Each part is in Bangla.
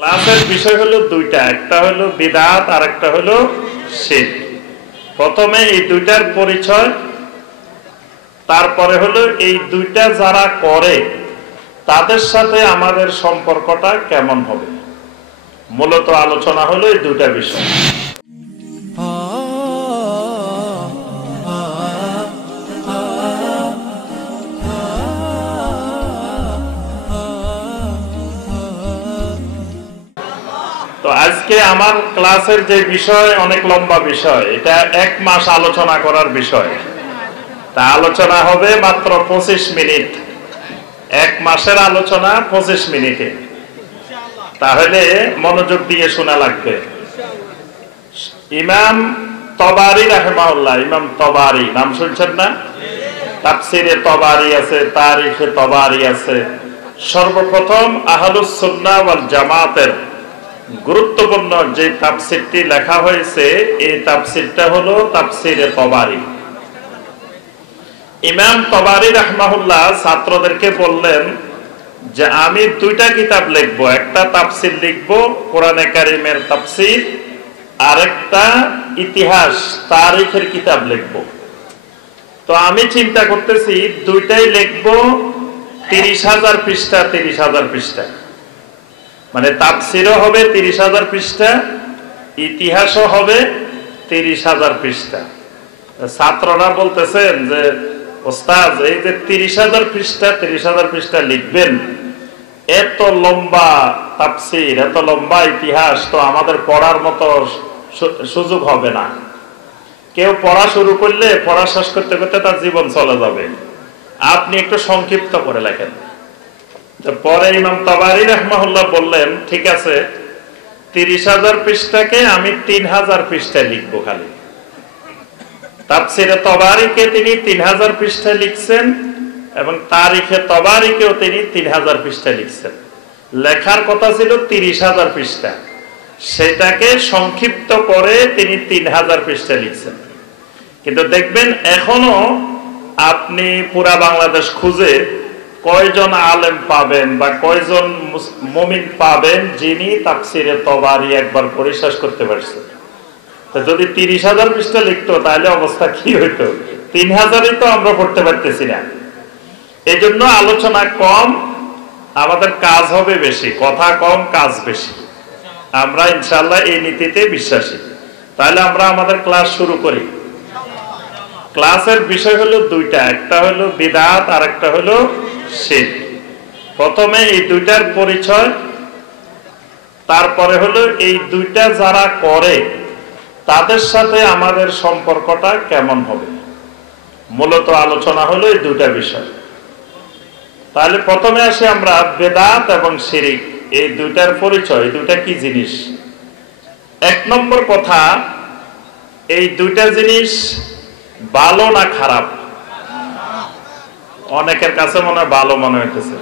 ক্লাসের বিষয় হলো দুইটা, একটা হলো বিদআত আর একটা হলো শিরক। প্রথমে এই দুইটার পরিচয়, তারপরে হলো এই দুইটা যারা করে তাদের সাথে আমাদের সম্পর্কটা কেমন হবে। মূলত আলোচনা হলো এই দুইটা বিষয়। তো আজকে আমার ক্লাসের যে বিষয় অনেক লম্বা বিষয়, এটা 1 মাস আলোচনা করার বিষয়। তা আলোচনা হবে মাত্র 25 মিনিট। 1 মাসের আলোচনা 25 মিনিটে, তাহলে মনোযোগ দিয়ে শোনা লাগবে। ইমাম তবারি রাহিমাহুল্লাহ, ইমাম তবারি নাম শুনছেন না? তাফসিরে তবারি আছে, তারিখে তবারি আছে। সর্বপ্রথম আহলুস সুন্নাহ ওয়াল জামাতের গুরুত্বপূর্ণ যে তাফসিরটি লেখা হয়েছে, এই তাফসিরটা হলো তাফসিরে তবারি। ইমাম তবারি রাহমাহুল্লাহ ছাত্রদেরকে বললেন যে আমি দুইটা কিতাব লিখবো, একটা তাফসির লিখবো কোরআনে কারীমের তাফসির, আর একটা ইতিহাস তারিখের কিতাব লিখবো। তো আমি চিন্তা করতেছি দুইটাই লিখবো 30,000 পৃষ্ঠা, 30,000 পৃষ্ঠা, মানে তাফসিরও হবে 30,000 পৃষ্ঠা, ইতিহাসও হবে 30,000 পৃষ্ঠা। ছাত্ররা বলতেছেন যে ওস্তাদ, এই যে 30,000 পৃষ্ঠা 30,000 পৃষ্ঠা লিখবেন, এত লম্বা তাফসির, এত লম্বা ইতিহাস তো আমাদের পড়ার মতো সুযোগ হবে না। কেউ পড়া শুরু করলে পড়া শেষ করতে করতে তার জীবন চলে যাবে। আপনি একটু সংক্ষিপ্ত করে লেখেন। পরে ইমাম তবারি রাহমাহুল্লাহ বললেন, ঠিক আছে, 30,000 পৃষ্ঠাকে আমি 3,000 পৃষ্ঠায় লিখবো খালি। তাফসিরে তবারিকে তিনি 3,000 পৃষ্ঠায় লিখছেন এবং তারিখে তবারিকেও তিনি 3,000 পৃষ্ঠায় লিখছেন। লেখার কথা ছিল 30,000 পৃষ্ঠা, সেটাকে সংক্ষিপ্ত করে তিনি 3,000 পৃষ্ঠায় লিখছেন। কিন্তু দেখবেন এখনো আপনি পুরা বাংলাদেশ খুঁজে কয়জন আলেম পাবেন বা কয়জন মুমিন পাবেন যিনি তাফসিরে তবারি একবার পড়ে শেষ করতে পারছেন। তো যদি 30,000 পৃষ্ঠা লিখতো তাহলে অবস্থা কি হইতো? 3,000ই তো আমরা পড়তে পারতেছি না। এই জন্য আলোচনা কম, আমাদের কাজ হবে বেশি, কথা কম কাজ বেশি। আমরা ইনশাআল্লাহ এই নীতিতে বিশ্বাসী। তাহলে আমরা আমাদের ক্লাস শুরু করি। ক্লাসের বিষয় হলো দুইটা, একটা হলো বিদআত আর একটা হলো শিরক। প্রথমে এই দুইটার পরিচয়, তারপরে হলো এই দুইটা যারা করে তাদের সাথে আমাদের সম্পর্কটা কেমন হবে। মূলত আলোচনা হলো এই দুইটা বিষয়। তাহলে প্রথমে আসি আমরা বিদআত এবং শিরক, এই দুইটার পরিচয়, এই দুইটা কি জিনিস। 1 নম্বর কথা, এই দুইটা জিনিস ভালো না খারাপ? অনেকের কাছে মনে হয় ভালো মনে হইতেছে।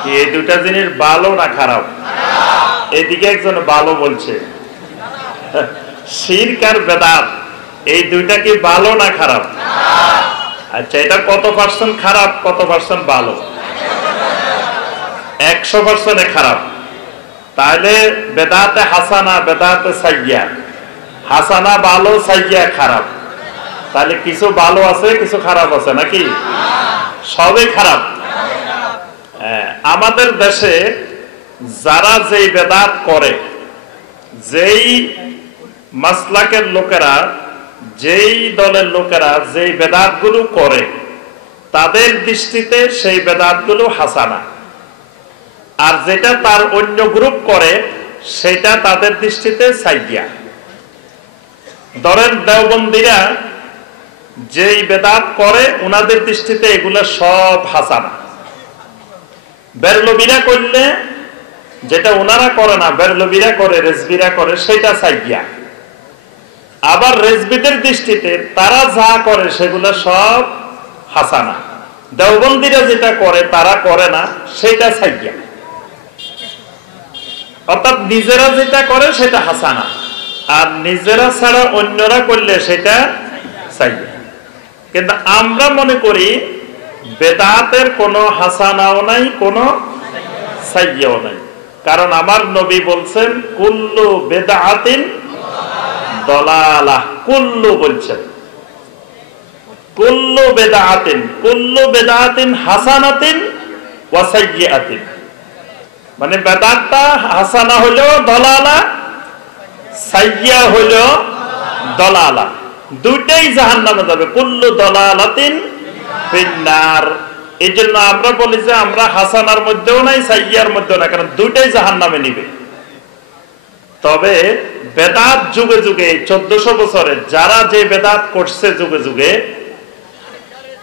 কি এই দুইটা জিনিস ভালো না খারাপ? এদিকে একজন ভালো বলছে। শিরক আর বিদআত এই দুইটা কি ভালো না খারাপ? আচ্ছা, এটা কত পার্সেন্ট খারাপ, কত পার্সেন্ট ভালো? 100% খারাপ। তাহলে বিদআতে হাসানা, বিদআতে সাইয়্যা। হাসানা ভালো, সাইয়্যা খারাপ। তাহলে কিছু ভালো আছে, কিছু খারাপ আছে নাকি? সবই খারাপ। আমাদের দেশে যারা যেই বিদআত করে, যেই মাসলাকের লোকেরা, যেই দলের লোকেরা যেই বিদআত গুলো করে, তাদের দৃষ্টিতে সেই বিদআত গুলো হাসানা। আর যেটা তার অন্য গ্রুপ করে সেটা তাদের দৃষ্টিতে সাইয়্যা। ধরেন দেওবন্দিরা যেই বিদআত করে ওনাদের দৃষ্টিতে এগুলো সব হাসানা। বেরলবিরা করলে, যেটা ওনারা করে না, বেরলবিরা করে, রেজবিরা করে, সেটা সাইয়্যা। আবার রেজবিদের দৃষ্টিতে তারা যা করে সেগুলো সব হাসানা। দেওবন্দিরা যেটা করে তারা করে না, সেটা সাইয়্যা। অর্থাৎ নিজেরা যেটা করে সেটা হাসানা, আর নিজেরা ছাড়া অন্যরা করলে সেটা সাইয়্যা। কিন্তু আমরা মনে করি বেদাতের কোনো হাসানাও নাই, কোনো সাইয়্যাও নাই। কারণ আমার নবী বলছেন কুল্লু বিদআতিন দালালাহ, কুল্লু বলছেন, কুল্লু বিদআতিন হাসানাতিন ওয়া সাইয়্যাতিন, মানে বেদাতটা হাসানা হলো দালালা, সাইয়্যা হলো দালালা, দুইটাই জাহান্নামে যাবে। কুল্লু দালালাতিন ফিন্নার। এই জন্য আমরা বলি যে আমরা হাসানার মধ্যেও নাই, সাইয়্যার মধ্যেও না, কারণ দুইটাই জাহান্নামে নিবে। তবে বেদাত যুগে যুগে 1400 বছরে যারা যে বেদাত করছে যুগে যুগে,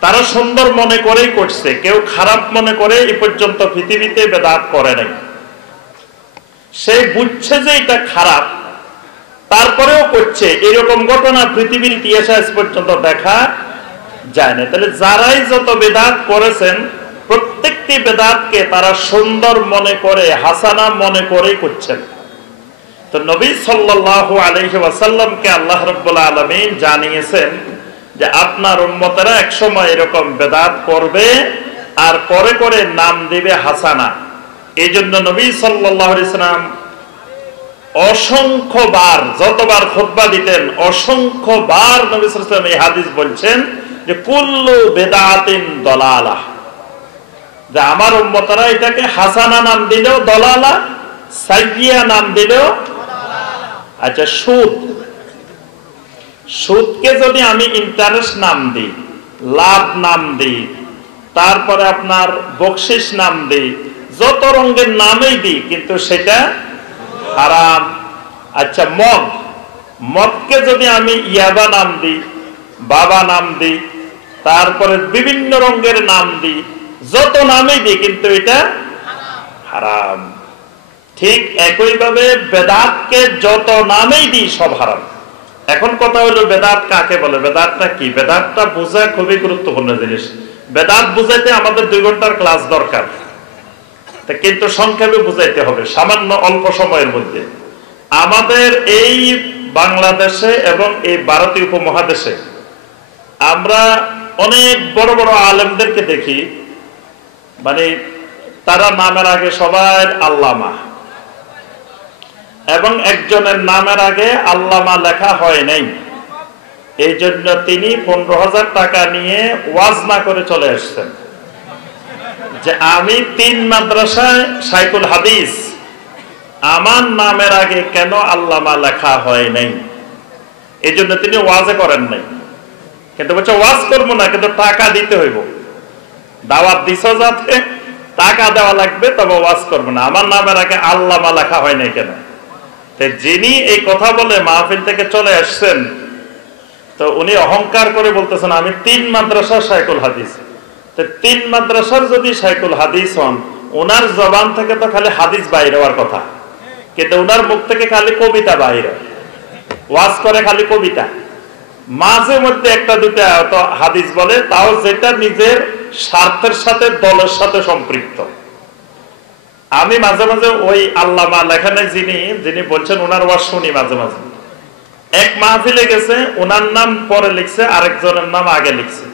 তারা সুন্দর মনে করেই করছে, কেউ খারাপ মনে করে এই পর্যন্ত পৃথিবীতে বেদাত করে নাই। সে বুঝছে যে এটা খারাপ, তারপরেও করছে, এরকম ঘটনা পৃথিবীর ইতিহাসে আজ পর্যন্ত দেখা যায় না। তাহলে যারাই যত বেদাত করেছেন, প্রত্যেকটি বেদাতকে তারা সুন্দর মনে করে, হাসানা মনে করেই করছেন। তো নবী সাল্লাল্লাহু আলাইহি ওয়াসাল্লামকে আল্লাহ রাব্বুল আলামিন জানিয়েছেন যে আপনার উম্মতেরা একসময় এরকম বেদাত করবে, আর করে করে নাম দিবে হাসানা। এই জন্য নবী সাল্লাল্লাহু আলাইহি ওয়াসাল্লাম অসংখ্যবার, যতবার খুতবা দিতেন অসংখ্যবার নবী সাল্লাল্লাহু আলাইহি ওয়াসাল্লাম এই হাদিস বলছেন যে কুল্লু বিদআতিন দালালাহ, যে আমার উম্মতরা এটাকে হাসানা নাম দিলেও দালালা, সাইয়্যা নাম দিলেও। আচ্ছা, সুদকে যদি আমি ইন্টারেস্ট নাম দিই, লাভ নাম দিই, তারপরে আপনার বকশিস নাম দিই, যত রঙের নামই দিই, কিন্তু সেটা হারাম। আচ্ছা, মদকে যদি আমি ইয়াবা নাম দিই, বাবা নাম দিই, তারপরে বিভিন্ন রঙের নাম দিই, যত নামই দিই, কিন্তু এটা হারাম। ঠিক একইভাবে বেদাতকে যত নামেই দিই সব হারাম। এখন কথা হলো বেদাত কাকে বলে, বেদাতটা কি? বেদাতটা বোঝা খুবই গুরুত্বপূর্ণ জিনিস। বেদাত বুঝাইতে আমাদের 2 ঘন্টার ক্লাস দরকার, কিন্তু সংক্ষেপে বুঝাইতে হবে সামান্য অল্প সময়ের মধ্যে। আমাদের এই বাংলাদেশে এবং এই ভারতীয় উপমহাদেশে আমরা অনেক বড় বড় আলেমদেরকে দেখি, মানে তারা নামের আগে সবাই আল্লামা, এবং একজনের নামের আগে আল্লামা লেখা হয় নাই। এই জন্য তিনি 15,000 টাকা নিয়ে ওয়াজ না করে চলে আসছেন যে আমি 3 মাদ্রাসায় শাইখুল হাদিস, আমার নামের আগে কেন আল্লামা লেখা হয় নাই। এই জন্য তিনি ওয়াজে করেন নাই, কিন্তু বলছে ওয়াজ করবো না, কিন্তু টাকা দিতে হইব। দাওয়াত দিছ যাতে টাকা দেওয়া লাগবে, তবে ওয়াজ করবো না, আমার নামের আগে আল্লামা লেখা হয় নাই কেন। যিনি এই কথা বলে মাহফিল থেকে চলে আসছেন, তো উনি অহংকার করে বলতেছেন আমি 3 মাদ্রাসার শাইখুল হাদিস। তো 3 মাদ্রাসার যদি শাইখুল হাদিস হন, ওনার জবান থেকে তো খালি হাদিস বাইরে হওয়ার কথা, কিন্তু ওনার মুখ থেকে খালি কবিতা বাইরে, ওয়াজ করে খালি কবিতা, মাঝে মধ্যে একটা দুটা তো হাদিস বলে, তাও যেটা নিজের স্বার্থের সাথে, দলের সাথে সম্পৃক্ত। আমি মাঝে মাঝে ওই আল্লামা লেখানে যিনি বলছেন ওনার ওয়াজ শুনি মাঝে মাঝে। এক মাহফিলে গেছে, ওনার নাম পরে লিখছে, আরেকজনের নাম আগে লিখছে।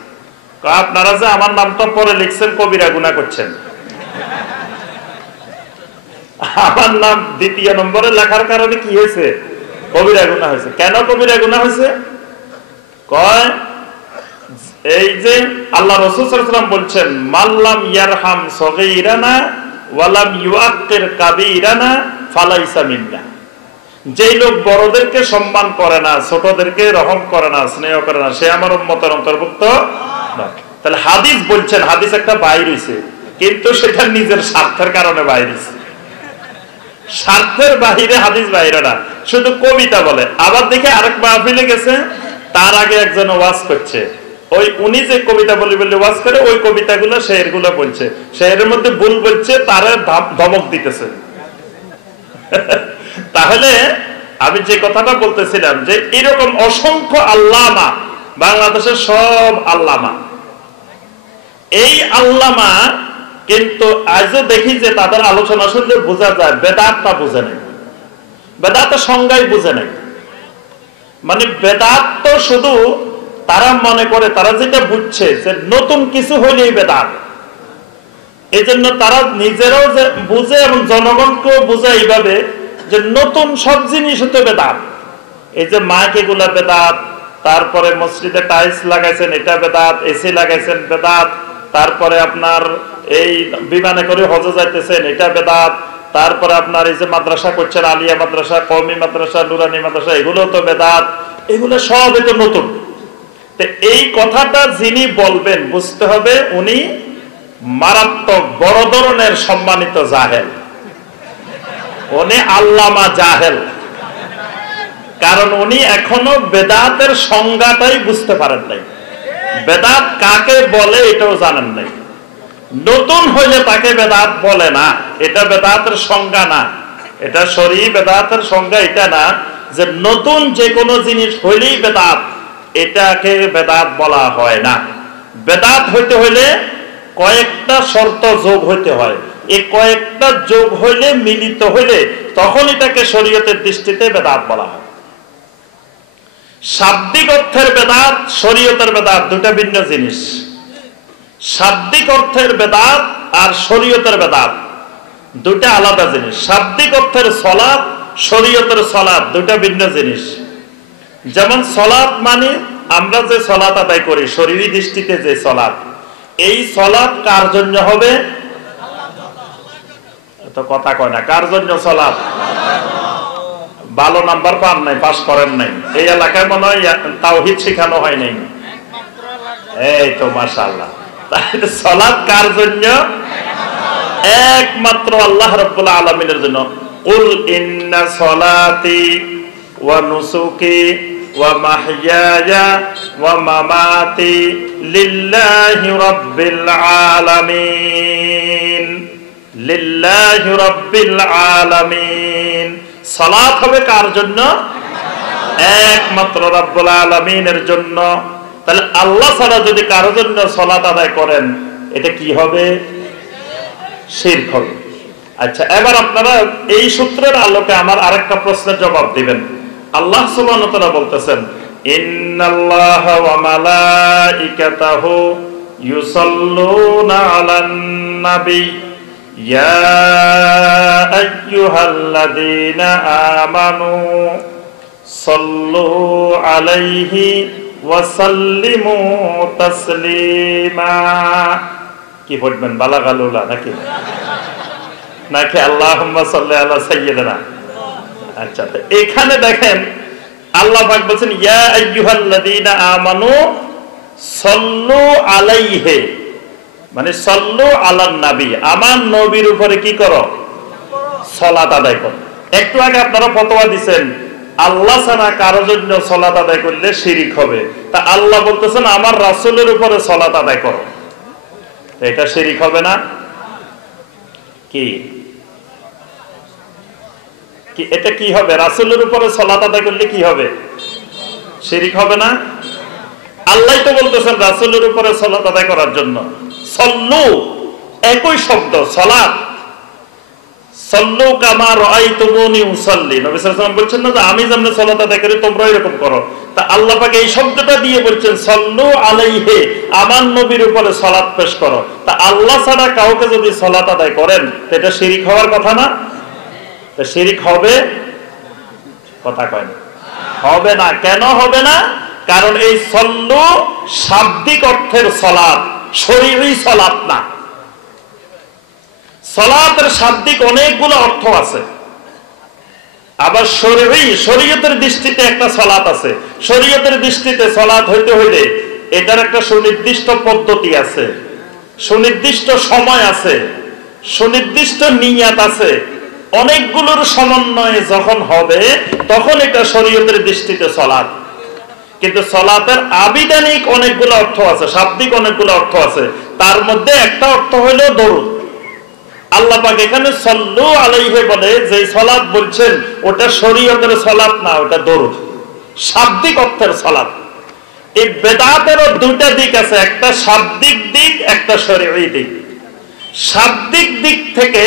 আপনারা যে আমার নামটা পরে লিখছেন, কবিরা গুনাহ করছেন। আমার নাম 2য় নম্বরে লেখার কারণে কি হয়েছে? কবিরা গুনাহ হয়েছে। কেন কবিরা গুনাহ হয়েছে? কয় এই যে আল্লাহ রাসূল সাল্লাল্লাহু আলাইহি ওয়াসাল্লাম বলছেন মাল্লাম ইয়ারহাম সগীরানা ওয়ালাম ইউআক্কির কাবীরানা ফালাইসা মিন্না। যেই লোক বড়দেরকে সম্মান করে না, ছোটদেরকে রহম করে না, স্নেহ করে না, সে আমার উম্মতের অন্তর্ভুক্ত না। তাহলে হাদিস বলছেন, হাদিস একটা বাইর হইছে, কিন্তু সেটা নিজের স্বার্থের কারণে বাইর হইছে। স্বার্থের বাহিরে হাদিস বাইরে না, শুধু কবিতা বলে। আবার দেখে আরেক মাহফিলে গেছে, তার আগে একজন ওয়াজ করছে, ওই উনি যে কবিতা বলি বলে ওয়াজ করে, ওই কবিতাগুলো শেরগুলো বলছে, শেরের মধ্যে ভুল বলছে, তারে ধমক দিতেছে। তাহলে আমি যে কথাটা বলতেছিলাম যে এরকম অসংখ্য আল্লামা, বাংলাদেশের সব আল্লামা, এই আল্লামা কিন্তু আজও দেখি যে তাদের আলোচনা শুনলে বোঝা যায় বেদাতটা বুঝে নেই, বেদাতের সংজ্ঞাই বুঝে নেই। মানে বেদাত তো শুধু তারা মনে করে, তারা যেটা বুঝছে যে নতুন কিছু হইলেই বেদাত। এই জন্য তারা নিজেরাও যে বুঝে এবং জনগণকেও বুঝে এইভাবে যে নতুন সব জিনিস হতে বেদাত। এই যে মাইক এগুলা বেদাত, তারপরে মসজিদে টাইলস লাগাইছেন এটা বেদাত, এসি লাগাইছেন বেদাত, তারপরে আপনার এই বিমানে করে হজে যাইতেছেন এটা বেদাত, তারপরে আপনার এই যে মাদ্রাসা করছেন আলিয়া মাদ্রাসা, কওমি মাদ্রাসা, নুরানি মাদ্রাসা, এগুলো তো বেদাত, এগুলো সব তো নতুন। তো এই কথাটা যিনি বলবেন বুঝতে হবে উনি মারাত্মক বড় ধরনের সম্মানিত জাহেল, উনি আল্লামা জাহেল। কারণ উনি এখনো বেদাতের সংজ্ঞাটাই বুঝতে পারেন নাই, বেদাত কাকে বলে এটাও জানেন নাই। নতুন হইলে তাকে বেদাত বলে না, এটা বেদাতের সংজ্ঞা না, এটা শরঈ বেদাতের সংজ্ঞা এটা না যে নতুন যে কোনো জিনিস হইলেই বেদাত, এটাকে বেদাত বলা হয় না। বেদাত হইতে হইলে কয়েকটা শর্ত যোগ হইতে হয়, এই কয়েকটা যোগ হইলে মিলিত হইলে তখন এটাকে শরীয়তের দৃষ্টিতে বেদাত বলা হয়। শাব্দিক অর্থের বেদাত, শরীয়তের বেদাত দুটা ভিন্ন জিনিস। শাব্দিক অর্থের বেদাত আর শরীয়তের বেদাত দুটা আলাদা জিনিস। শাব্দিক অর্থের সলাত, শরীয়তের সলাত দুটা ভিন্ন জিনিস। যেমন সলাত মানে আমরা যে সলাত আদায় করি শরীয়ী দৃষ্টিতে যে সলাত, এই সলাত কার জন্য হবে? তো কথা কয় না, কার জন্য সলাত? ভালো নাম্বার পান নাই, পাস করেন নাই, এই এলাকায় মনে হয় তাওহীদ শেখানো হয় নাই। এই তো মাশাআল্লাহ, তাহলে সলাত কার জন্য? একমাত্র আল্লাহ রাব্বুল আলামিনের জন্য। কুল ইন্না সলাতি ওয়া নুসুকি ওয়া মাহইয়ায়া ওয়া মামাতি লিল্লাহি রাব্বিল আলামিন, লিল্লাহি রাব্বিল আলামিন। সালাত হবে কার জন্য? একমাত্র রব্বুল আলামিনের জন্য। তাহলে আল্লাহ ছাড়া যদি কারোর জন্য সালাত আদায় করেন এটা কি হবে? শিরক হবে। আচ্ছা, এবার আপনারা এই সূত্রের আলোকে আমার আরেকটা প্রশ্নের জবাব দিবেন। আল্লাহ সুবহানাহু ওয়া তাআলা বলতেছেন ইন্নাল্লাহা ওয়া মালাইকাতাহু ইউসাল্লুনা আলান নবী ইয়া আইয়ুহাল্লাযীনা আমানু সাল্লু আলাইহি ওয়া সাল্লিমু তাসলিমা। কি পড়বেন? বালাগালুলা নাকি নাকি আল্লাহুম্মা সাল্লি আলা সাইয়্যিদিনা? আচ্ছা, এখানে দেখেন আল্লাহ পাক বলেন ইয়া আইয়ুহাল্লাযীনা আমানু সাল্লু আলাইহি, মানে সাল্লু আলান নবী, আমার নবীর উপরে কি করো? সালাত আদায় করো। একটু আগে আপনারা ফতোয়া দিবেন আল্লাহ ছাড়া কারো জন্য সালাত আদায় করলে শিরক হবে, তা আল্লাহ বলতেছেন আমার রাসূলের উপরে সালাত আদায় করো, এটা শিরক হবে না? কি এটা কি হবে? রাসূলের উপরে সালাত আদায় করলে কি হবে? শিরক হবে না? আল্লাহ তো বলতেছেন রাসূলের উপরে সালাত আদায় করার জন্য। সাল্লু একই শব্দ, সালাত। সাল্লু কামা রাআইতুমুনি উসাল্লি, নবী সাল্লাল্লাহু আলাইহি ওয়াসাল্লাম বলছেন না যে আমি যেমন সালাত আদায় করি তোমরা এরকম করো। তা আল্লাহ পাক এই শব্দটা দিয়ে বলছেন সাল্লু আলাইহি, আমার নবীর উপরে সালাত পেশ করো। তা আল্লাহ ছাড়া কাউকে যদি সালাত আদায় করেন এটা শিরক হওয়ার কথা না? তা শিরক হবে? কথা কয় না, হবে না। কেন হবে না? কারণ এই সাল্লু শাব্দিক অর্থের সালাত, শরীয়ী সালাত না। সালাতের শাব্দিক অনেকগুলো অর্থ আছে, আবার শরীয়তের দৃষ্টিতে একটা সালাত আছে। শরীয়তের দৃষ্টিতে সালাত হইতে হইলে এটার একটা সুনির্দিষ্ট পদ্ধতি আছে, সুনির্দিষ্ট সময় আছে, সুনির্দিষ্ট নিয়াত আছে। অনেকগুলোর সমন্বয়ে যখন হবে তখন এটা শরীয়তের দৃষ্টিতে সালাত। কিন্তু সালাতের আবিধানিক অনেকগুলো অর্থ আছে, শাব্দিক অনেকগুলো অর্থ আছে। তার মধ্যে একটা অর্থ হলো দরুদ। আল্লাহ পাক এখানে সাল্লু আলাইহি বলে যে সালাত বলছেন ওটা শরীয়তের সালাত না, ওটা দরুদ, শাব্দিক অর্থের সালাত। এই বেদাতেরও দুইটা দিক আছে, একটা শাব্দিক দিক, একটা শরঈ দিক। শাব্দিক দিক থেকে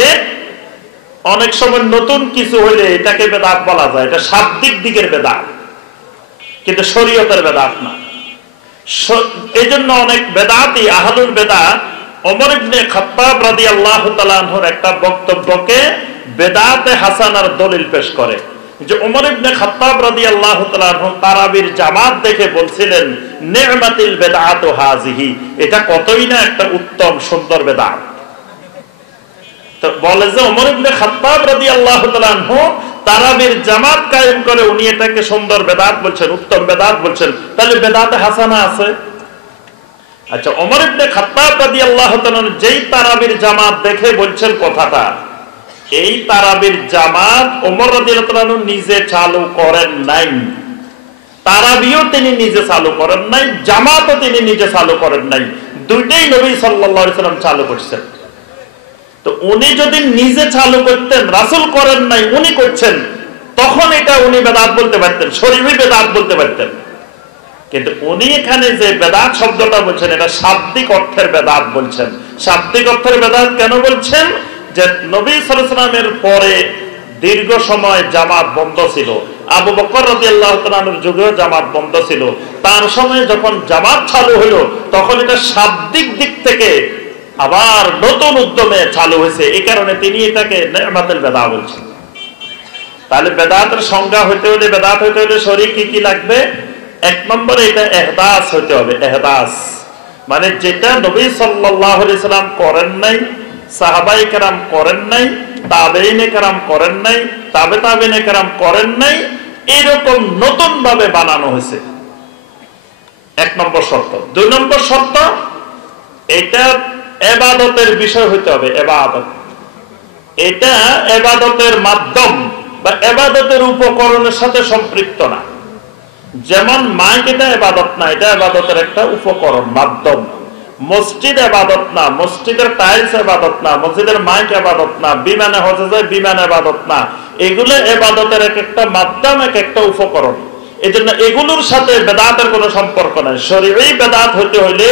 অনেক সময় নতুন কিছু হইলে এটাকে বেদাত বলা যায়, এটা শাব্দিক দিকের বেদাত, কিন্তু শরীয়তের বেদাত না। এই জন্য অনেক বেদাতি আহলুল বেদাত ওমর ইবনে খাত্তাব রাদিয়াল্লাহু তাআলা আনহুর একটা বক্তব্যকে বেদাতে হাসানার দলিল পেশ করে যে ওমর ইবনে খাত্তাব রাদিয়াল্লাহু তাআলা আনহু তারাবির জামাত দেখে বলছিলেন নি'মাতিল বিদআতু হাযিহি, এটা কতই না একটা উত্তম সুন্দর বেদাত। তো বলে যে ওমর ইবনে খাত্তাব রাদিয়াল্লাহু তাআলা আনহু তারাবির জামাত কায়েম করে উনি এটাকে সুন্দর বেদাত বলছেন, উত্তম বেদাত বলছেন, তাহলে বেদাতে হাসানা আছে। আচ্ছা, ওমর ইবনে খাত্তাব রাদিয়াল্লাহু তাআলা যেই তারাবির জামাত দেখে বলছেন কথাটা, এই তারাবির জামাত ওমর রাদিয়াল্লাহু তাআলা নিজে চালু করেন নাই, তারাবিও তিনি নিজে চালু করেন নাই, জামাতও তিনি নিজে চালু করেন নাই, দুইটাই নবী সাল্লাল্লাহু আলাইহি সাল্লাম চালু করছেন। তো উনি যদি নিজে চালু করতেন, রাসূল করেন নাই, উনি করছেন, তখন এটা উনি বেদাত বলতে পারতেন, শরীফি বেদাত বলতে পারতেন। কিন্তু উনি এখানে যে বেদাত শব্দটা বলছেন, এটা শাব্দিক অর্থের বেদাত বলছেন। শাব্দিক অর্থের বেদাত কেন বলছেন? যে নবী সাল্লাল্লাহু আলাইহি ওয়াসাল্লামের পরে দীর্ঘ সময় জামাত বন্ধ ছিল, আবু বকর রাদিয়াল্লাহু তাআলার যুগেও জামাত বন্ধ ছিল, তার সময় যখন জামাত চালু হলো তখন এটা শাব্দিক দিক থেকে আবার নতুন উদ্যমে চালু হয়েছে, এই কারণে তিনি এটাকে নি'মাতুল বিদআ বলছেন। তাহলে বেদাতের সংজ্ঞা হইতে হলে, বেদাত হইতে হলে শরীক কি কি লাগবে? এক নম্বরে এটা ইহদাস হইতে হবে। ইহদাস মানে যেটা নবী সাল্লাল্লাহু আলাইহি সাল্লাম করেন নাই, সাহাবায়ে কেরাম করেন নাই, তাবেঈনে কেরাম করেন নাই, তাবেঈনে কেরাম করেন নাই, এরকম নতুন ভাবে বানানো হয়েছে, এক নম্বর শর্ত। দুই নম্বর শর্ত, এটা ইবাদতের বিষয় হইতে হবে। ইবাদত, এটা ইবাদতের মাধ্যম বা ইবাদতের উপকরণের সাথে সম্পৃক্ত না। যেমন মাইক, এটা ইবাদত না, এটা ইবাদতের একটা উপকরণ, মাধ্যম। মসজিদ ইবাদত না, মসজিদের টাইলস ইবাদত না, মসজিদের মাইক ইবাদত না, বিমানে হজে যায় বিমান ইবাদত না, এগুলো ইবাদতের এক একটা মাধ্যম, এক একটা উপকরণ। এজন্য এগুলোর সাথে বেদাতের কোনো সম্পর্ক নাই। শরীয়ী বেদাত হইতে হইলে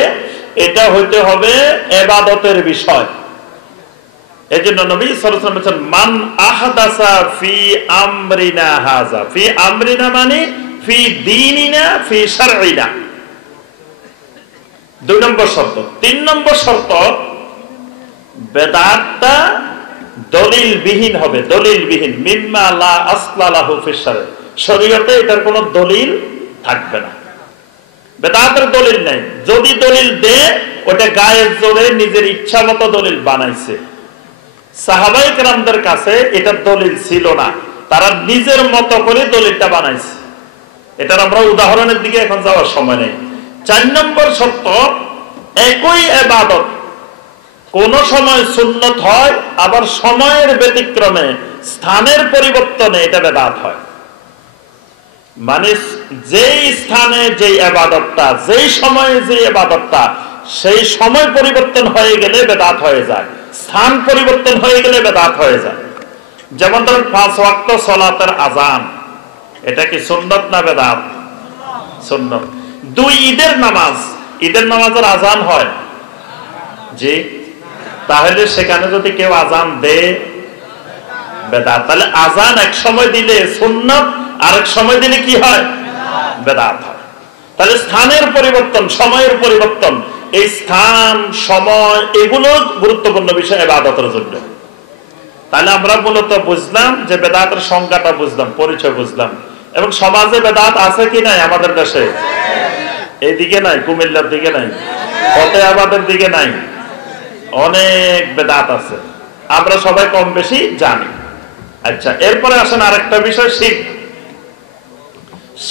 এটা হইতে হবে ইবাদতের বিষয়। এজন্য নবী সাল্লাল্লাহু আলাইহি ওয়াসাল্লাম বলেছেন, মান আহদাসা ফি আমরিনা হাযা, ফি আমরিনা মানে ফি দীনিনা ফি শারঈনা, দুই নম্বর শর্ত। তিন নম্বর শর্ত, বেদাতটা দলিল বিহীন হবে, দলিল বিহীন, মিম্মা লা আসলা লাহু ফিশ শারঈ, শরীয়তে এটার কোনো দলিল থাকবে না। বেদাতের দলিল নাই, যদি দলিল দেয় ওটা গায়ের জোরে নিজের ইচ্ছা মতো দলিল বানাইছে। সাহাবায়ে কেরামদের কাছে এটা দলিল ছিল না, তারা নিজের মতো করে দলিলটা বানাইছে। এটার আমরা উদাহরণের দিকে এখন যাওয়ার সময় নেই। চার নম্বর শর্ত, একই ইবাদত কোন সময় সুন্নত হয়, আবার সময়ের ব্যতিক্রমে, স্থানের পরিবর্তনে এটা বেদাত হয়। মানে যেই স্থানে যেই ইবাদতটা, যেই সময়ে যে ইবাদতটা, সেই সময় পরিবর্তন হয়ে গেলে বেদাত হয়ে যায়, স্থান পরিবর্তন হয়ে গেলে বেদাত হয়ে যায়। যেমন ধরুন 5 ওয়াক্ত সালাতের আযান, এটা কি সুন্নত না বেদাত? সুন্নত। 2 ঈদের নামাজ, ঈদের নামাজের আযান হয় জি, তাহলে সেখানে যদি কেউ আযান দেয় বেদাত। তাহলে আযান এক সময় দিলে সুন্নত, আরেক সময় দিলে কি হয়? বেদাত হয়। তাহলে স্থানের পরিবর্তন, সময়ের পরিবর্তন, এই স্থান সময় এগুলো গুরুত্বপূর্ণ বিষয় ইবাদতের জন্য। তাহলে আমরা মূলত বুঝলাম যে বেদাতের সংজ্ঞাটা বুঝলাম, পরিচয় বুঝলাম। এবং সমাজে বেদাত আছে কি নাই আমাদের দেশে? এইদিকে নাই, কুমিল্লার দিকে নাই, ফতেহাবাদের দিকে নাই, অনেক বেদাত আছে, আমরা সবাই কম বেশি জানি। আচ্ছা, এরপরে আসেন আরেকটা বিষয়, শিরক।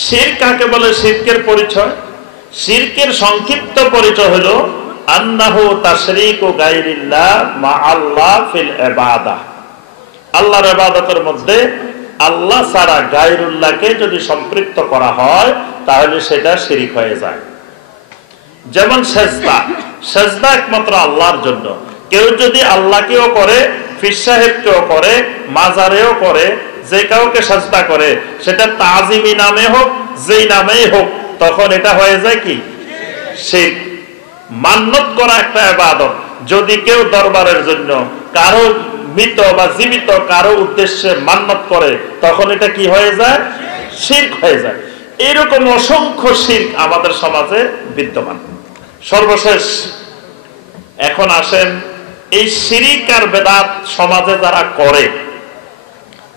শিরক কাকে বলে? শিরকের পরিচয়, শিরকের সংক্ষিপ্ত পরিচয় হলো আন্নাহু তাশরীকু গায়রিল্লাহ মা আল্লাহ ফিল ইবাদাহ, আল্লাহর ইবাদতের মধ্যে আল্লাহ ছাড়া গায়রুল্লাহকে যদি সম্পৃক্ত করা হয় তাহলে সেটা শিরক হয়ে যায়। যেমন সেজদা, সেজদা একমাত্র আল্লাহর জন্য। কেউ যদি আল্লাহকেও করে, পীর সাহেবকেও করে, মাজারেও করে, যে কাউকে সেজদা করে, সেটা তাজিমি নামে হোক, যেই নামেই হোক, তখন এটা হয়ে যায় কি? শিরক। মান্নত করা একটা ইবাদত, যদি কেউ দরবারের জন্য, কারো মৃত বা জীবিত কারো উদ্দেশ্যে মান্নত করে, তখন এটা কি হয়ে যায়? শিরক হয়ে যায়। এরকম অসংখ্য শিরক আমাদের সমাজে বিদ্যমান। সর্বশেষ এখন আসেন, এই শিরিক আর বেদাত সমাজে যারা করে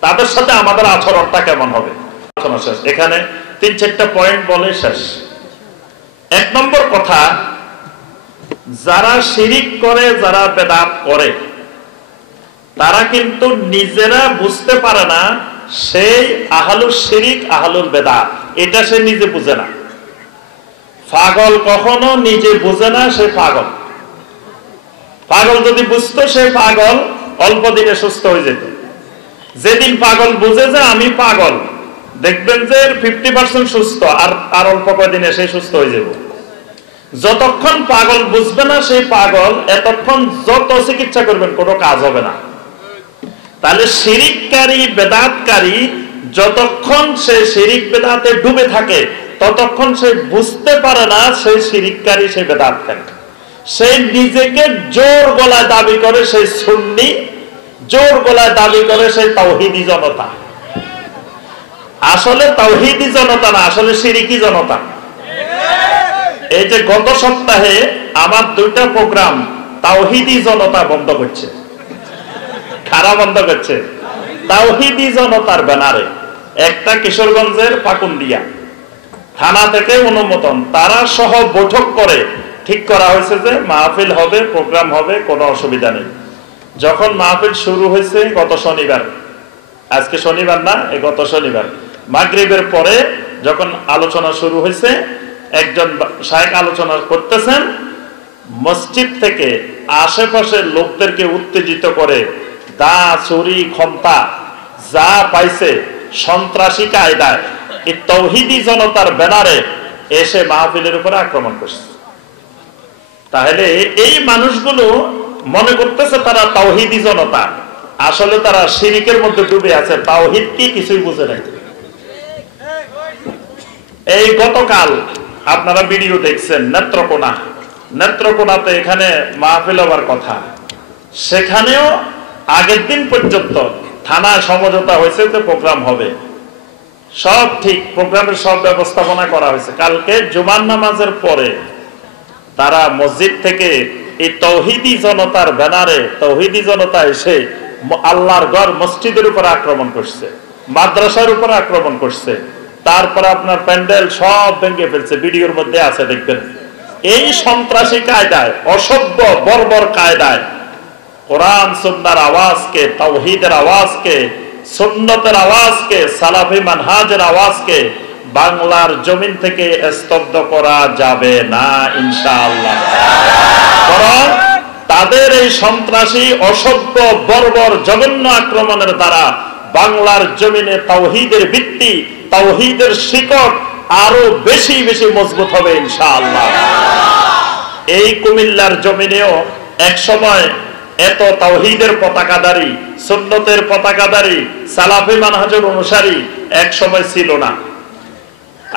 তাদের সাথে আমাদের আচরণটা কেমন হবে? আলোচনা শেষ। এখানে 3-4টা পয়েন্ট বলে শেষ। 1 নম্বর কথা, যারা শিরিক করে, যারা বেদাত করে, তারা কিন্তু নিজেরা বুঝতে পারে না সেই আহলুল শিরিক আহলুল বেদাত, এটা সে নিজে বুঝে না। পাগল কখনো নিজে বুঝে না, সে পাগল। পাগল যদি বুঝতো, সে পাগল অল্প দিনে সুস্থ হয়ে যেত। যেদিন পাগল বুঝে যে আমি পাগল, দেখবেন যে 50% সুস্থ, আর অল্প কয়েকদিনে সে সুস্থ হয়ে যাবে। যতক্ষণ পাগল বুঝবে না সেই পাগল, এতক্ষণ যত চিকিৎসা করবেন কোনো কাজ হবে না। তাহলে শিরিককারী বেদাতকারী যতক্ষণ সে শিরিক বেদাতে ডুবে থাকে, ততক্ষণ সে বুঝতে পারে না সে শিরিককারী, সে বেদাতকারী। সে নিজেকে জোর গলায় দাবি করে সে সুন্নি, জোর গলায় দাবি করে সে তাওহীদি জনতা। আসলে তাওহীদি জনতা না, আসলে শিরিকি জনতা। এই যে গত সপ্তাহে আমার 2টা প্রোগ্রাম তাওহীদি জনতা বন্ধ করছে, খারাপ বন্ধ করছে। তাওহীদি জনতার ব্যানারে একটা কিশোরগঞ্জের পাকুন্দিয়া থানা থেকে অনুমোদন, তারা সহ বৈঠক করে ঠিক করা হয়েছে যে মাহফিল হবে, প্রোগ্রাম হবে, কোনো অসুবিধা নেই। যখন মাহফিল শুরু হয়েছে গত শনিবার, আজকে শনিবার না, এই গত শনিবার মাগরিবের পরে যখন আলোচনা শুরু হয়েছে, একজন শায়েখ আলোচনা করতেছেন, মসজিদ থেকে আশেপাশের লোকদেরকে উত্তেজিত করে দা, ছুরি, খন্তা যা পাইছে সন্ত্রাসী কায়দায় এই তাওহীদি জনতার ব্যানারে এসে মাহফিলের উপরে আক্রমণ করছে। তাহলে এই মানুষগুলো মনে করতেছে তারা তাওহীদি জনতা, আসলে তারা শিরিকের মধ্যে ডুবে আছে, তাওহীদ কি কিছুই বুঝে নাই। এই গতকাল আপনারা ভিডিও দেখছেন নেত্রকোনাতে এখানে মাহফিল হওয়ার কথা, সেখানেও আগের দিন পর্যন্ত থানায় সমঝোতা হয়েছে যে প্রোগ্রাম হবে, সব ঠিক, প্রোগ্রামের সব ব্যবস্থাপনা করা হয়েছে। কালকে জুমার নামাজের পরে তারা মসজিদ থেকে এই তাওহীদি জনতার ব্যানারে তাওহীদি জনতা এসে আল্লাহর ঘর মসজিদের উপর আক্রমণ করছে, মাদ্রাসার উপর আক্রমণ করছে, তারপর আপনার প্যান্ডেল সব ভেঙে ফেলছে, ভিডিওর মধ্যে আছে দেখবেন। এই সন্ত্রাসী কায়দায়, অসভ্য বর্বর কায়দায় কোরআন সুন্নাহর আওয়াজকে, তাওহীদের আওয়াজকে, সুন্নতের আওয়াজকে, সালাফি মানহাজের আওয়াজকে বাংলার জমিন থেকে স্তব্ধ করা যাবে না ইনশাআল্লাহ। বরং তাদের এই সন্ত্রাসী, অসভ্য, বর্বর, জঘন্য আক্রমণের দ্বারা বাংলার জমিনে তাওহীদের ভিত্তি, তাওহীদের শিকড় আরো বেশি বেশি মজবুত হবে ইনশাআল্লাহ। এই কুমিল্লার জমিনেও এক সময় এত তাওহীদের পতাকাধারী, সুন্নতের পতাকাধারী, সালাফি মানহাজের অনুসারী এক সময় ছিল না।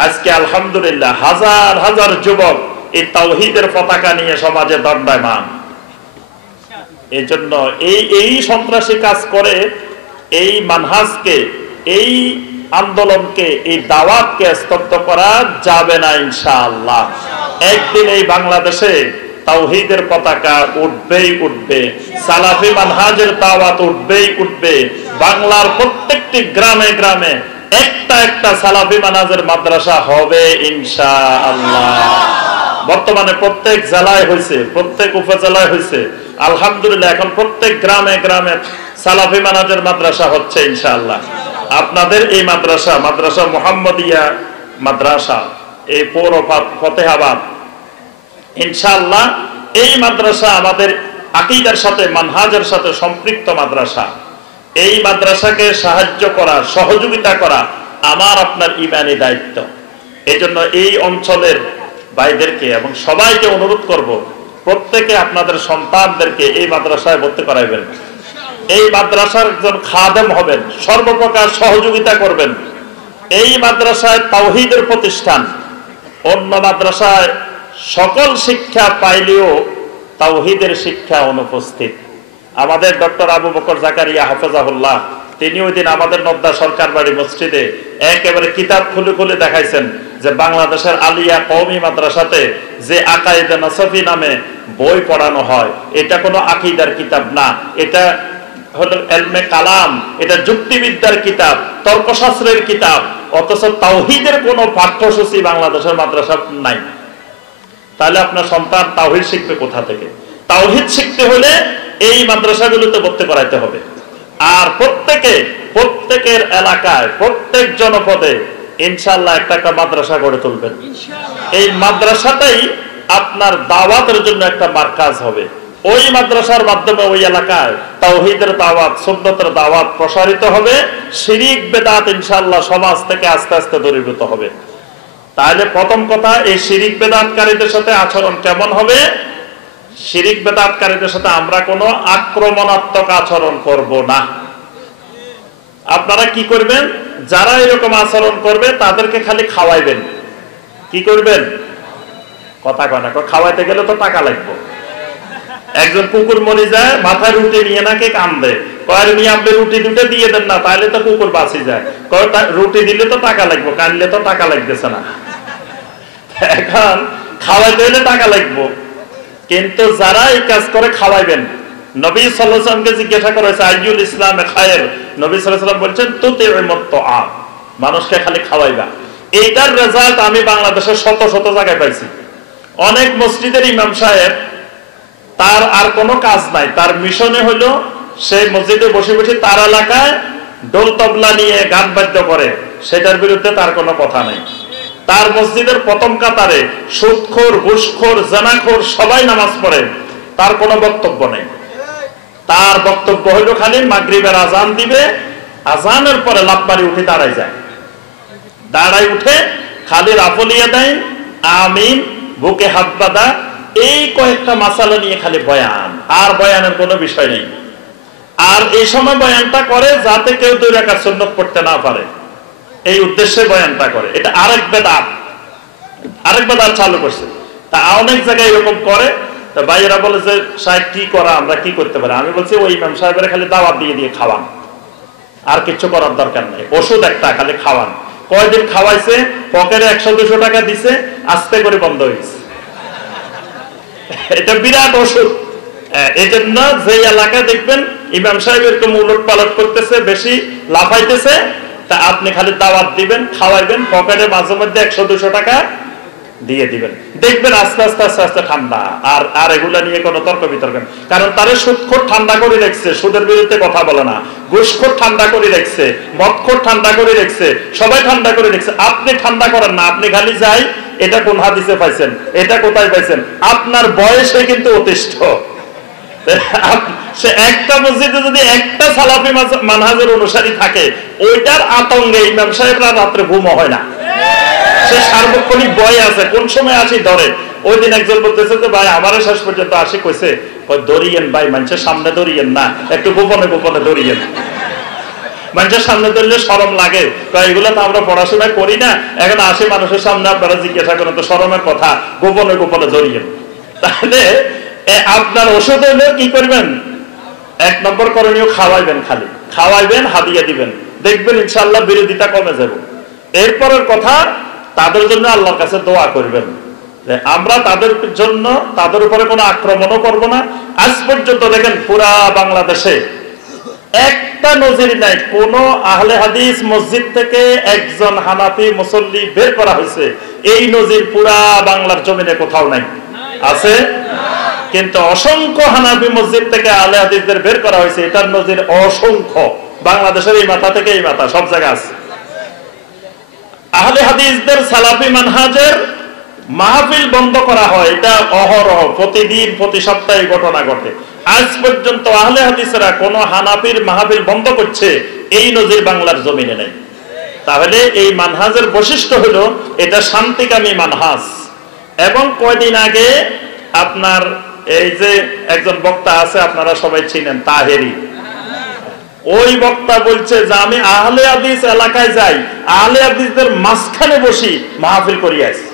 আজকে আলহামদুলিল্লাহ হাজার হাজার যুবক এই তাওহীদের পতাকা নিয়ে সমাজে দণ্ডায়মান। এই জন্য এই সন্ত্রাসী কাজ করে এই মানহাজকে, এই আন্দোলনকে, এই দাওয়াতকে স্তব্ধ করা যাবে না ইনশাআল্লাহ। একদিন এই বাংলাদেশে তাওহীদের পতাকা উঠবেই উঠবে, সালাফি মানহাজের দাওয়াত উঠবেই উঠবে। বাংলার প্রত্যেকটি গ্রামে গ্রামে একটা একটা সালাফি মানহাজের মাদ্রাসা হবে ইনশাআল্লাহ। বর্তমানে প্রত্যেক জেলায় হয়েছে, প্রত্যেক উপজেলায় হয়েছে, আলহামদুলিল্লাহ। এখন প্রত্যেক গ্রামে গ্রামে সালাফি মানহাজের মাদ্রাসা হচ্ছে ইনশাআল্লাহ। আপনাদের এই মাদ্রাসা মুহাম্মদিয়া মাদ্রাসা, এই পৌর ফতেহাবাদ, ইনশাআল্লাহ এই মাদ্রাসা আমাদের আকীদার সাথে, মানহাজের সাথে সম্পৃক্ত মাদ্রাসা। এই মাদ্রাসাকে সাহায্য করা, সহযোগিতা করা আমার আপনার ঈমানী দায়িত্ব। এজন্য এই অঞ্চলের ভাইদেরকে এবং সবাইকে অনুরোধ করব, প্রত্যেকে আপনাদের সন্তানদেরকে এই মাদ্রাসায় ভর্তি করাইবেন, এই মাদ্রাসার একজন খাদেম হবেন, সর্বপ্রকার সহযোগিতা করবেন। এই মাদ্রাসায় তাওহীদের প্রতিষ্ঠান, অন্য মাদ্রাসায় সকল শিক্ষা পাইলেও তাওহীদের শিক্ষা অনুপস্থিত। আমাদের ডক্টর আবু বকর জাকারিয়া হাফেজাহুল্লাহ, তিনি ওই দিন আমাদের নদ্দা সরকার বাড়ি মসজিদে একেবারে কিতাব খুলে খুলে দেখাইছেন যে বাংলাদেশের আলিয়া কওমি মাদ্রাসাতে যে আকাইদে নাসফি নামে বই পড়ানো হয় এটা কোনো আকীদার কিতাব না, এটা হলো ইলমে কালাম, এটা যুক্তিবিদ্যার কিতাব, তর্কশাস্ত্রের কিতাব, অথচ তাওহীদের কোনো পাঠ্যসূচি বাংলাদেশের মাদ্রাসা নাই। তাহলে আপনার সন্তান তাওহীদ শিখবে কোথা থেকে? তাওহীদ শিখতে হলে এই মাদ্রাসাগুলোতে ভর্তি করাইতে হবে। আর প্রত্যেকের এলাকায় প্রত্যেক জনপদে ইনশাআল্লাহ একটা মাদ্রাসা গড়ে তুলবেন। এই মাদ্রাসাটাই আপনার দাওয়াতের জন্য একটা মারকাজ হবে। ওই মাদ্রাসার মাধ্যমে ওই এলাকায় তাওহীদের দাওয়াত, সুন্নতের দাওয়াত প্রসারিত হবে, শিরিক বেদাত ইনশাআল্লাহ সমাজ থেকে আস্তে আস্তে দূরীভূত হবে। তাহলে প্রথম কথা, এই শিরিক বেদাতকারীদের সাথে আচরণ কেমন হবে? শিরিক বেদাতকারীদের সাথে আমরা কোনো আক্রমণাত্মক আচরণ করব না। আপনারা কি করবেন? যারা এরকম আচরণ করবে তাদেরকে খালি খাওয়াইবেন। কি করবেন? কথা কয় না, খাওয়াইতে গেলে তো টাকা লাগবে। একজন কুকুর মরে যায়, মাথায় রুটি নিয়ে নাকি কান্দে, কয় নিয়ে আপনি রুটি দুটো দিয়ে দেন না, তাহলে তো কুকুর বাঁচি যায়। কয় রুটি দিলে তো টাকা লাগবে, কানলে তো টাকা লাগতেছে না। এখন খাওয়াইতে হলে টাকা লাগবে, কিন্তু যারা এই কাজ করে খাওয়াইবেন। নবী সাল্লাল্লাহু আলাইহি ওয়াসাল্লামকে জিজ্ঞাসা করা হয়েছে আইয়ুল ইসলামে খায়র, নবী সাল্লাল্লাহু আলাইহি ওয়াসাল্লাম বলছেন তুতিউমুত তাআম, মানুষকে খালি খাওয়াইবা। এইটার রেজাল্ট আমি বাংলাদেশের শত শত জায়গায় পাইছি। অনেক মসজিদের ইমাম সাহেব তার আর কোনো কাজ নাই, তার মিশনে হলো সেই মসজিদে বসে বসে তার এলাকায় ঢোল তবলা নিয়ে গান বাদ্য করে, সেটার বিরুদ্ধে তার কোনো কথা নাই। তার মসজিদের প্রথম কাতারে সুদখোর, ঘুষখোর, জেনাখোর সবাই নামাজ পড়ে, তার কোনো বক্তব্য নেই। তার বক্তব্য হলো খালি মাগরিবের আজান দিবে, আজানের পরে লাফ মারি উঠে দাঁড়ায় যায়, দাঁড়ায় উঠে খালি রাফলিয়া দেয়, আমিন, বুকে হাত বাঁধা, এই কয়েকটা মাসালা নিয়ে খালি বয়ান, আর বয়ানের কোনো বিষয় নেই। আর এই সময় বয়ানটা করে যাতে কেউ 2 রাকাত সুন্নাত পড়তে না পারে, এই উদ্দেশ্যে বয়ানটা করে। এটা আরেক বেদাত চালু করছে। তা অনেক জায়গায় এরকম করে। তা ভাইয়েরা বলে যে সাহেব কি করা, আমরা কি করতে পারি? আমি বলছি ওই ইমাম সাহেবের খালি দাওয়াত দিয়ে দিয়ে খাওয়ান, আর কিছু করার দরকার নেই। ওষুধ একটা খালি খাওয়ান। কয়দিন খাওয়াইছে, পকেটে 100-200 টাকা দিছে, আস্তে করে বন্ধ হয়েছে। এটা বিরাট ওষুধ। এই জন্য যে এলাকায় দেখবেন ইমাম সাহেব এরকম উলট পালট করতেছে, বেশি লাফাইতেছে, তা আপনি খালি দাওয়াত দিবেন, খাওয়াইবেন, পকেটে মাঝে মধ্যে 100-200 টাকা দিয়ে দিবেন, দেখবেন আস্তে আস্তে আস্তে আস্তে ঠান্ডা। আর এগুলা নিয়ে কোনো তর্ক বিতর্ক, কারণ তারা সুদখোর ঠান্ডা করে রেখেছে, সুদের বিরুদ্ধে কথা বলে না, ঘুষখোর ঠান্ডা করে রেখেছে, মদখোর ঠান্ডা করে রেখেছে, সবাই ঠান্ডা করে রেখেছে। আপনি ঠান্ডা করেন না, আপনি খালি যাই এটা কোন হাদিসে পাইছেন, এটা কোথায় পাইছেন, আপনার বয়সে কিন্তু অতিষ্ঠ। সে একটা মসজিদে যদি একটা সালাফি মানহাজের অনুসারী থাকে, ওইটার আতঙ্কে ইমাম সাহেবরা রাত্রে ঘুম হয় না, সে সার্বক্ষণিক ভয় আছে, কোন সময় আসি ধরে। ওই দিন একজন বলতেছে যে ভাই আমারও শেষ পর্যন্ত আসি কইছে, দৌড়িয়েন ভাই, মানুষের সামনে দৌড়িয়েন না, একটু গোপনে গোপনে দৌড়িয়েন। মানুষের সামনে ধরলে শরম লাগে, এগুলো তো আমরা পড়াশোনা করি না, এখন আসি মানুষের সামনে আপনারা জিজ্ঞাসা করেন তো শরমের কথা, গোপনে গোপনে দৌড়িয়েন। তাহলে আপনার ওষুধ হলে কি করবেন? 1 নম্বর করণীয় খাওয়াইবেন, খালি খাওয়াইবেন, হাদিয়া দিবেন, দেখবেন ইনশাআল্লাহ বিরোধিতা কমে যাবে। এরপরের কথা, তাদের জন্য আল্লাহর কাছে দোয়া করবেন যে আমরা তাদের জন্য, তাদের উপরে কোনো আক্রমণও করব না। আজ পর্যন্ত দেখেন পুরা বাংলাদেশে একটা নজির নাই কোন আহলে হাদিস মসজিদ থেকে একজন হানাফি মুসল্লি বের করা হয়েছে, এই নজির পুরা বাংলার জমিনে কোথাও নাই। আছে? কিন্তু অসংখ্য হানাফি মসজিদ থেকে আহলে হাদিসদের বের করা হয়েছে, এটার নজির অসংখ্য। বাংলাদেশের এই মাথা থেকে এই মাথা সব জায়গায় আছে। আহলে হাদিসদের সালাফি মানহাজের মাহফিল বন্ধ করা হয়, এটা অহরহ, প্রতিদিন, প্রতি সপ্তাহে ঘটনা ঘটে। আজ পর্যন্ত আহলে হাদিসরা কোন হানাফির মাহফিল বন্ধ করছে, এই নজির বাংলার জমিনে নেই। তাহলে এই মানহাজের বৈশিষ্ট্য হলো এটা শান্তিকামী মানহাজ। এবং কয়দিন আগে আপনার এই যে একজন বক্তা আছে, আপনারা সবাই চিনেন, তাহেরি, ওই বক্তা বলছে যে আমি আহলে হাদিস এলাকায় যাই, আহলে হাদিসদের মাঝখানে বসি মাহফিল করি আসি।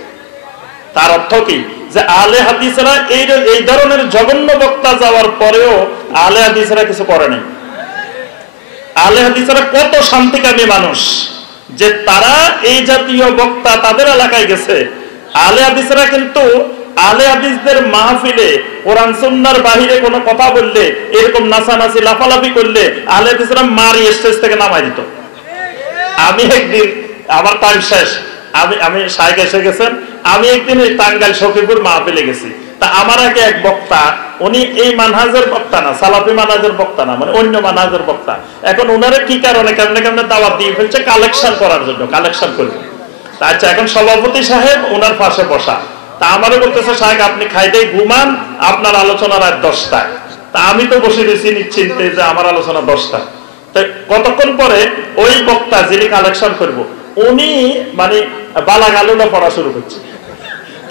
তার অর্থ কি? যে আহলে হাদিসরা এই ধরনের জঘন্য বক্তা যাওয়ার পরেও আহলে হাদিসরা কিছু করে নাই। আহলে হাদিসরা কত শান্তিকামী মানুষ যে তারা এই জাতীয় বক্তা তাদের এলাকায় গেছে। আহলে হাদিসরা কিন্তু আহলে হাদিসদের মাহফিলে কোরআন সুন্নাহর বাহিরে কোনো কথা বললে, এরকম নাচানাচি লাফালাফি করলে আহলে হাদিসরা মারি স্টেজ থেকে নামাই দিত। আমি একদিন, আমার টাইম শেষ, আমি শাইখ এসে গেছেন, আমি একদিন এই টাঙ্গাইল সখীপুর মাহফিলে গেছি। তা আমার আগে এক বক্তা, উনি এই মানহাজের বক্তা না, সালাফি মানহাজের বক্তা না, মানে অন্য মানহাজের বক্তা। এখন উনারা কি কারণে কেমনে কেমনে দাওয়াত দিয়ে ফেলছে কালেকশন করার জন্য, কালেকশন করবে। আচ্ছা, এখন সভাপতি সাহেব ওনার পাশে বসা, তা আমারও বলতেছে সাহেব আপনি খাইতেই ঘুমান, আপনার আলোচনা রাত 10টায়। তা আমি তো বসে রয়েছি নিশ্চিন্তে যে আমার আলোচনা 10টায়। তো কতক্ষণ পরে ওই বক্তা যিনি কালেকশন করবো উনি মানে বালাগালুলা পড়া শুরু করছে,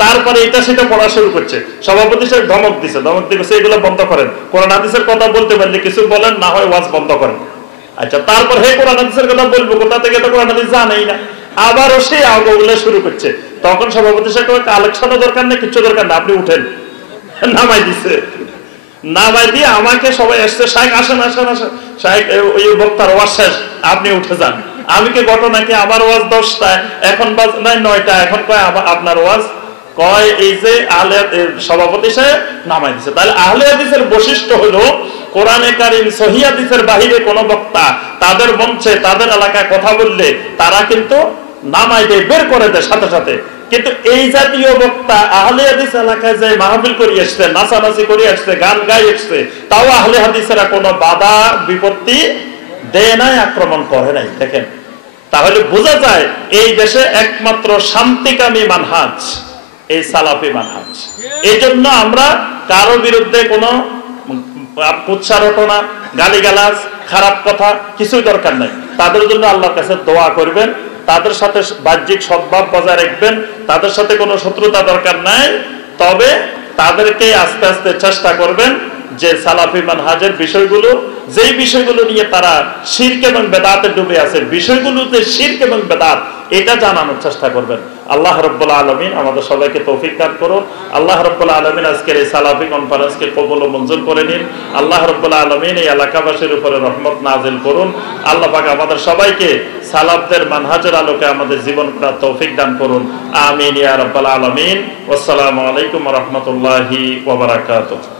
তারপরে এটা সেটা পড়া শুরু করছে। সভাপতি সাহেব ধমক দিচ্ছে এগুলো বন্ধ করেন, কোরআন হাদিসের কথা বলতে পারলে কিছু বলেন, না হয় ওয়াজ বন্ধ করেন। আচ্ছা, তারপর হে কোরআন হাদিসের কথা বলবো, কোথা থেকে তো কোরআন হাদিস জানেই না, আবারও সেই আগুলো শুরু করছে। তখন সভাপতি সাহেব কালেকশনও দরকার নেই, কিচ্ছু দরকার না, আপনি উঠেন। নামাই দিছে, নামাই দিয়ে আমাকে সবাই আসছে, শাইখ আসেন আসেন আসেন, শাইখ ওই বক্তার ওয়াজ শেষ, আপনি উঠে যান। আমি কি ঘটনা কি আমার ওয়াজ 10টায়, এখন বাজ নাই 9টা, এখন কয় আপনার ওয়াজ, কয় এই যে আহলে সভাপতি সাহেব নামাই দিছে। তাহলে আহলে হাদিসের বৈশিষ্ট্য হলো কোরআনে কারীম সহিহ হাদিসের বাহিরে কোন বক্তা তাদের মঞ্চে তাদের এলাকায় কথা বললে তারা কিন্তু নামাই দেয়, বের করে দেয় সাথে সাথে। কিন্তু এই জাতীয় বক্তা আহলে হাদিস এলাকায় যে মাহফিল করে আসছে, নাচানাচি করে আসছে, গান গাই আসছে, তাও আহলে হাদিসেরা কোনো বাধা বিপত্তি দেয় নাই, আক্রমণ করে নাই। দেখেন, তাহলে বোঝা যায় এই দেশে একমাত্র শান্তিকামী মানহাজ এই সালাফি মানহাজ। এই জন্য আমরা কারো বিরুদ্ধে কোনো উচ্চারণা, গালিগালাজ, খারাপ কথা কিছুই দরকার নাই। তাদের জন্য আল্লাহর কাছে দোয়া করবেন, তাদের সাথে বাহ্যিক সদ্ভাব বজায় রাখবেন, তাদের সাথে কোনো শত্রুতা দরকার নাই। তবে তাদেরকে আস্তে আস্তে চেষ্টা করবেন যে সালাফি মানহাজের বিষয়গুলো, যেই বিষয়গুলো নিয়ে তারা শিরক এবং বেদাতে ডুবে আছে, বিষয়গুলোতে শিরক এবং বেদাত, এটা জানানোর চেষ্টা করবেন। আল্লাহ রাব্বুল আলামিন আমাদের সবাইকে তৌফিক দান করুন। আল্লাহ রাব্বুল আলামিন আজকের এই সালাফি কনফারেন্সকে কবুল ও মঞ্জুর করে নিন। আল্লাহ রাব্বুল আলামিন এই এলাকাবাসীর উপরে রহমত নাজিল করুন। আল্লাহ পাক আমাদের সবাইকে সালাফদের মানহাজের আলোকে আমাদের জীবন করার তৌফিক দান করুন। আমিন ইয়া রাব্বাল আলামিন। আসসালামু আলাইকুম ওয়া রাহমাতুল্লাহি ওয়া বারাকাতুহু।